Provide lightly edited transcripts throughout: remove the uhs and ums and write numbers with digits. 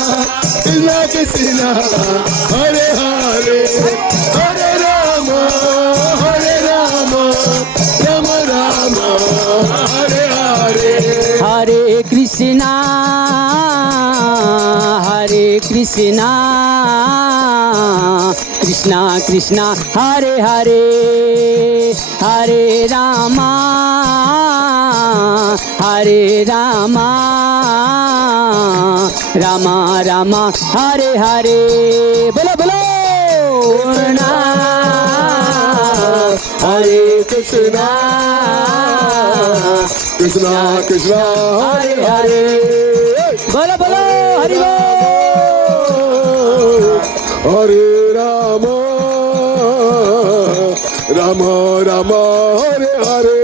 Krishna Krishna Hare Hare Hare Rama Hare Rama Rama Rama Hare Hare Hare Krishna Krishna Krishna Hare Hare Hare Rama Rama Rama Hare Hare bolo bolo na Hare Krishna Krishna Krishna Hare Hare bolo bolo Hari Bol Hare Rama Rama Rama Hare Hare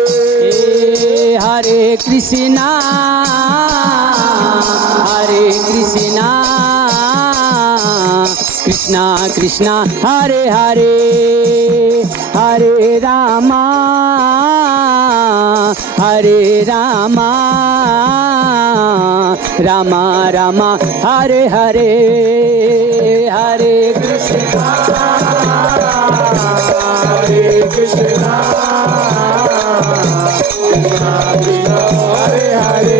Hare Krishna Krishna Krishna Hare Hare Hare Rama Rama Rama Hare Hare Hare Krishna Krishna Krishna Hare Hare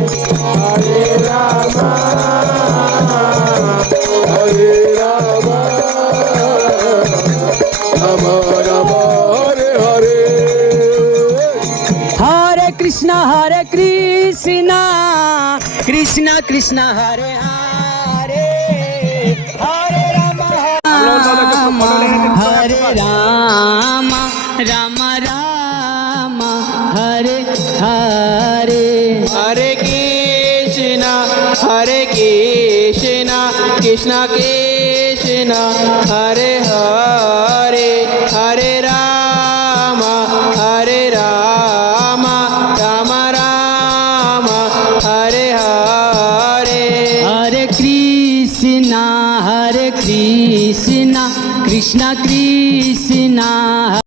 Hare Rama Hare Rama Rama Rama Hare Hare Hare Krishna Krishna Krishna Hare Hare Hare Rama Hare Rama Rama Rama Hare Hare Hare Krishna Krishna Krishna Hare Hare Hare Rama Rama Rama Hare Hare Hare Krishna Krishna Krishna